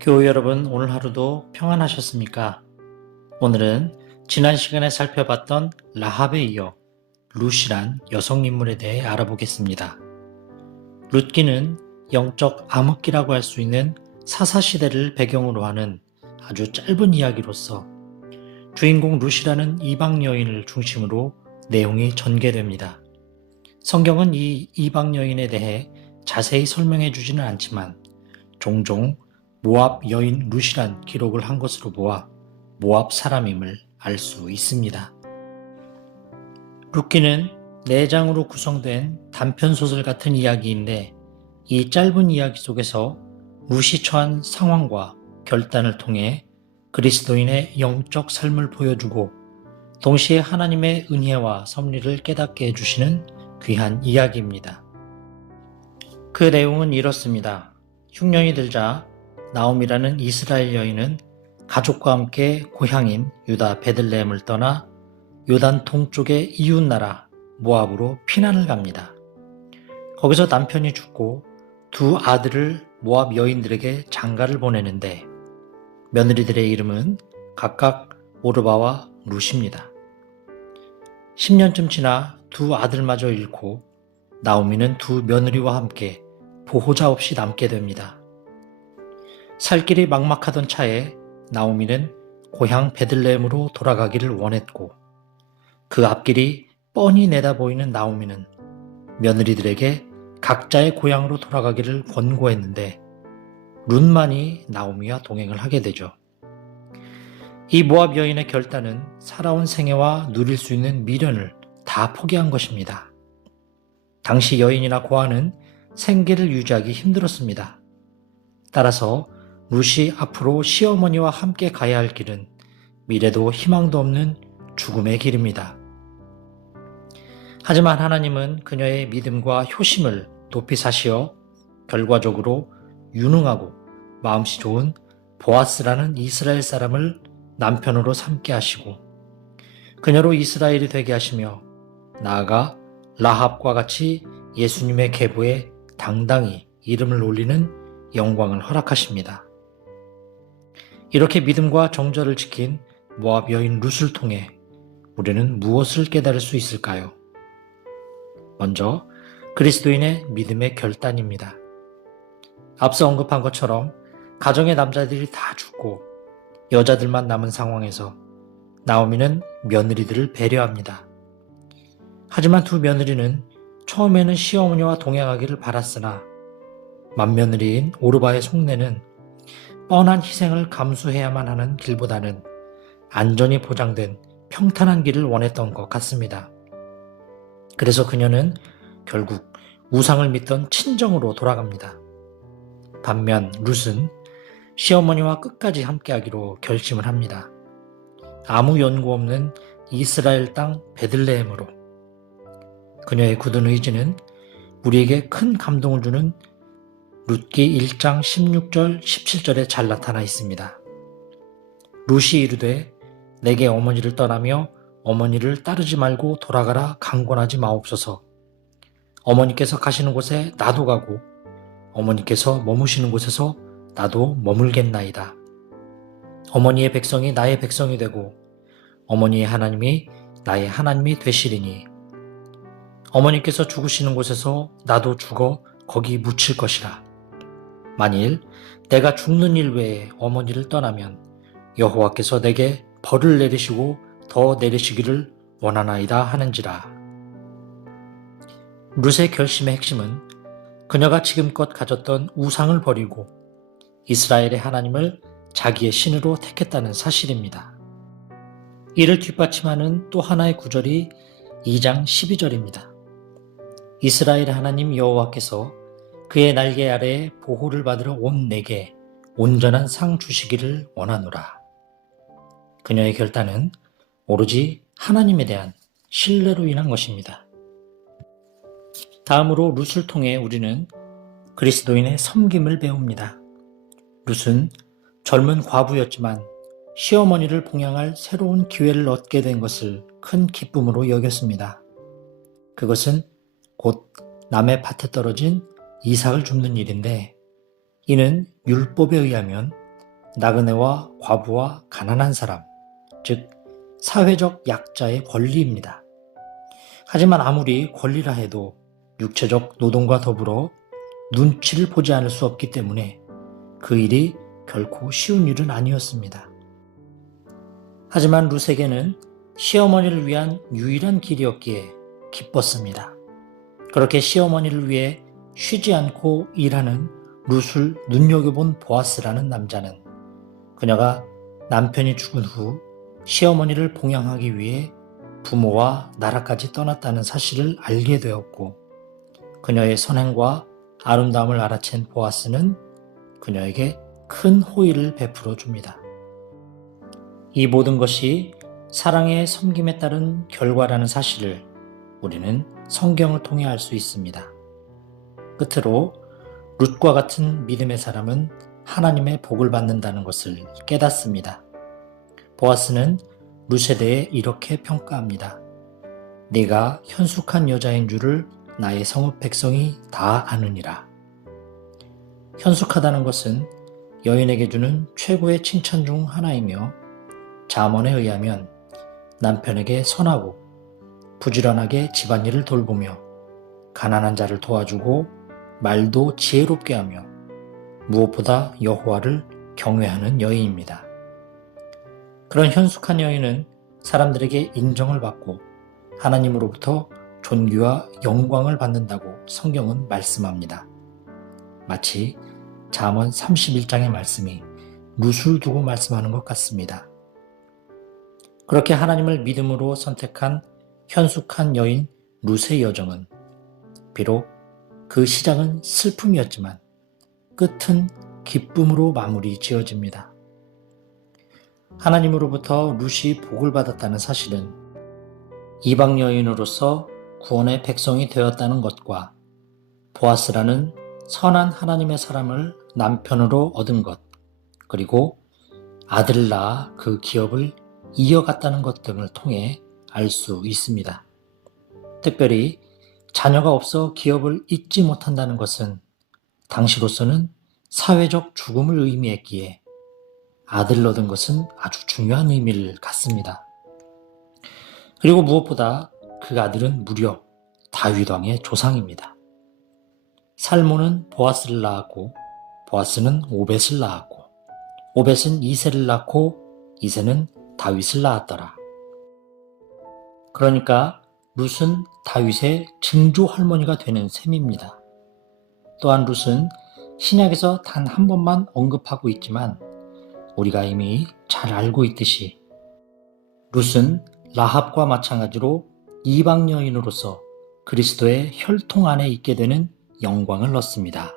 교우 여러분, 오늘 하루도 평안하셨습니까? 오늘은 지난 시간에 살펴봤던 라합에 이어 룻이란 여성 인물에 대해 알아보겠습니다. 룻기는 영적 암흑기라고 할 수 있는 사사시대를 배경으로 하는 아주 짧은 이야기로서 주인공 룻이라는 이방 여인을 중심으로 내용이 전개됩니다. 성경은 이 이방 여인에 대해 자세히 설명해 주지는 않지만 종종 모압 여인 룻이란 기록을 한 것으로 보아 모압 사람임을 알 수 있습니다. 룻기는 4장으로 구성된 단편소설 같은 이야기인데 이 짧은 이야기 속에서 룻이 처한 상황과 결단을 통해 그리스도인의 영적 삶을 보여주고 동시에 하나님의 은혜와 섭리를 깨닫게 해주시는 귀한 이야기입니다. 그 내용은 이렇습니다. 흉년이 들자 나옴이라는 이스라엘 여인은 가족과 함께 고향인 유다 베들레헴을 떠나 요단 동쪽의 이웃나라 모압으로 피난을 갑니다. 거기서 남편이 죽고 두 아들을 모압 여인들에게 장가를 보내는데 며느리들의 이름은 각각 오르바와 룻입니다. 10년쯤 지나 두 아들마저 잃고 나오미는 두 며느리와 함께 보호자 없이 남게 됩니다. 살 길이 막막하던 차에 나오미는 고향 베들레헴으로 돌아가기를 원했고 그 앞길이 뻔히 내다보이는 나오미는 며느리들에게 각자의 고향으로 돌아가기를 권고했는데 룻만이 나오미와 동행을 하게 되죠. 이 모압 여인의 결단은 살아온 생애와 누릴 수 있는 미련을 다 포기한 것입니다. 당시 여인이나 고아는 생계를 유지하기 힘들었습니다. 따라서 룻이 앞으로 시어머니와 함께 가야 할 길은 미래도 희망도 없는 죽음의 길입니다. 하지만 하나님은 그녀의 믿음과 효심을 높이 사시어 결과적으로 유능하고 마음씨 좋은 보아스라는 이스라엘 사람을 남편으로 삼게 하시고 그녀로 이스라엘이 되게 하시며 나아가 라합과 같이 예수님의 계보에 당당히 이름을 올리는 영광을 허락하십니다. 이렇게 믿음과 정절을 지킨 모압 여인 룻을 통해 우리는 무엇을 깨달을 수 있을까요? 먼저 그리스도인의 믿음의 결단입니다. 앞서 언급한 것처럼 가정의 남자들이 다 죽고 여자들만 남은 상황에서 나오미는 며느리들을 배려합니다. 하지만 두 며느리는 처음에는 시어머니와 동행하기를 바랐으나 맏며느리인 오르바의 속내는 뻔한 희생을 감수해야만 하는 길보다는 안전이 보장된 평탄한 길을 원했던 것 같습니다. 그래서 그녀는 결국 우상을 믿던 친정으로 돌아갑니다. 반면 룻은 시어머니와 끝까지 함께하기로 결심을 합니다. 아무 연고 없는 이스라엘 땅 베들레헴으로. 그녀의 굳은 의지는 우리에게 큰 감동을 주는 룻기 1장 16절 17절에 잘 나타나 있습니다. 룻이 이르되 내게 어머니를 떠나며 어머니를 따르지 말고 돌아가라 강권하지 마옵소서. 어머니께서 가시는 곳에 나도 가고 어머니께서 머무시는 곳에서 나도 머물겠나이다. 어머니의 백성이 나의 백성이 되고 어머니의 하나님이 나의 하나님이 되시리니 어머니께서 죽으시는 곳에서 나도 죽어 거기 묻힐 것이라. 만일 내가 죽는 일 외에 어머니를 떠나면 여호와께서 내게 벌을 내리시고 더 내리시기를 원하나이다 하는지라. 룻의 결심의 핵심은 그녀가 지금껏 가졌던 우상을 버리고 이스라엘의 하나님을 자기의 신으로 택했다는 사실입니다. 이를 뒷받침하는 또 하나의 구절이 2장 12절입니다. 이스라엘의 하나님 여호와께서 그의 날개 아래에 보호를 받으러 온 내게 온전한 상 주시기를 원하노라. 그녀의 결단은 오로지 하나님에 대한 신뢰로 인한 것입니다. 다음으로 룻을 통해 우리는 그리스도인의 섬김을 배웁니다. 룻은 젊은 과부였지만 시어머니를 봉양할 새로운 기회를 얻게 된 것을 큰 기쁨으로 여겼습니다. 그것은 곧 남의 밭에 떨어진 이삭을 줍는 일인데 이는 율법에 의하면 나그네와 과부와 가난한 사람, 즉 사회적 약자의 권리입니다. 하지만 아무리 권리라 해도 육체적 노동과 더불어 눈치를 보지 않을 수 없기 때문에 그 일이 결코 쉬운 일은 아니었습니다. 하지만 룻에게는 시어머니를 위한 유일한 길이었기에 기뻤습니다. 그렇게 시어머니를 위해 쉬지 않고 일하는 룻을 눈여겨본 보아스라는 남자는 그녀가 남편이 죽은 후 시어머니를 봉양하기 위해 부모와 나라까지 떠났다는 사실을 알게 되었고, 그녀의 선행과 아름다움을 알아챈 보아스는 그녀에게 큰 호의를 베풀어 줍니다. 이 모든 것이 사랑의 섬김에 따른 결과라는 사실을 우리는 성경을 통해 알 수 있습니다. 끝으로 룻과 같은 믿음의 사람은 하나님의 복을 받는다는 것을 깨닫습니다. 보아스는 룻에 대해 이렇게 평가합니다. 네가 현숙한 여자인 줄을 나의 성읍 백성이 다 아느니라. 현숙하다는 것은 여인에게 주는 최고의 칭찬 중 하나이며, 잠언에 의하면 남편에게 선하고 부지런하게 집안일을 돌보며 가난한 자를 도와주고 말도 지혜롭게 하며 무엇보다 여호와를 경외하는 여인입니다. 그런 현숙한 여인은 사람들에게 인정을 받고 하나님으로부터 존귀와 영광을 받는다고 성경은 말씀합니다. 마치 잠언 31장의 말씀이 룻을 두고 말씀하는 것 같습니다. 그렇게 하나님을 믿음으로 선택한 현숙한 여인 룻의 여정은 비록 그 시작은 슬픔이었지만 끝은 기쁨으로 마무리 지어집니다. 하나님으로부터 룻이 복을 받았다는 사실은 이방 여인으로서 구원의 백성이 되었다는 것과 보아스라는 선한 하나님의 사람을 남편으로 얻은 것, 그리고 아들을 낳아 그 기업을 이어갔다는 것 등을 통해 알 수 있습니다. 특별히 자녀가 없어 기업을 잇지 못한다는 것은 당시로서는 사회적 죽음을 의미했기에 아들을 얻은 것은 아주 중요한 의미를 갖습니다. 그리고 무엇보다 그 아들은 무려 다윗 왕의 조상입니다. 살몬은 보아스를 낳았고, 보아스는 오벳을 낳았고, 오벳은 이새를 낳고, 이새는 다윗을 낳았더라. 그러니까 룻은 다윗의 증조 할머니가 되는 셈입니다. 또한 룻은 신약에서 단 한 번만 언급하고 있지만 우리가 이미 잘 알고 있듯이 룻은 라합과 마찬가지로 이방 여인으로서 그리스도의 혈통 안에 있게 되는 영광을 얻습니다.